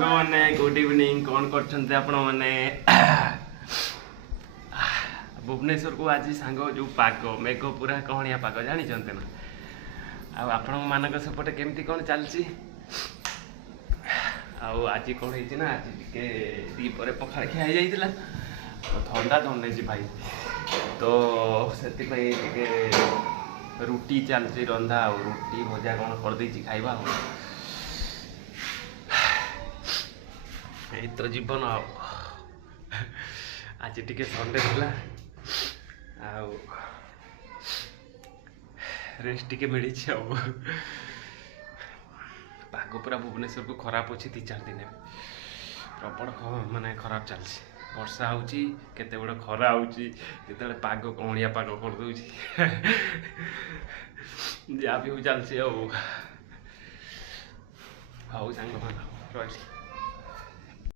सांग मैंने good evening कौन करछन्ते आपण माने भुवनेश्वर को आज सांग जो पाग मेघ पूरा कहणिया पाग जानी चंते ना आपण मानक सेपटे केमती कौन चलची आज कौन है ना आज टिके दीपरे पखाड़ खिया जाइला ठंडा धरने भाई तो से रुटी चलती रंधा रुटी भजा कौन कर देछि खाइबा यही तो जीवन आज टिके संडे थिला रेस्ट टिके मिली पाग पूरा भुवनेश्वर को खराब अच्छी 3-4 दिन प्रबल माने खराब चलती वर्षा होची केते बड़ खरा होची केते पाग कौणिया पाग कर दउची जा भी चलती हाउ सांग मान रही।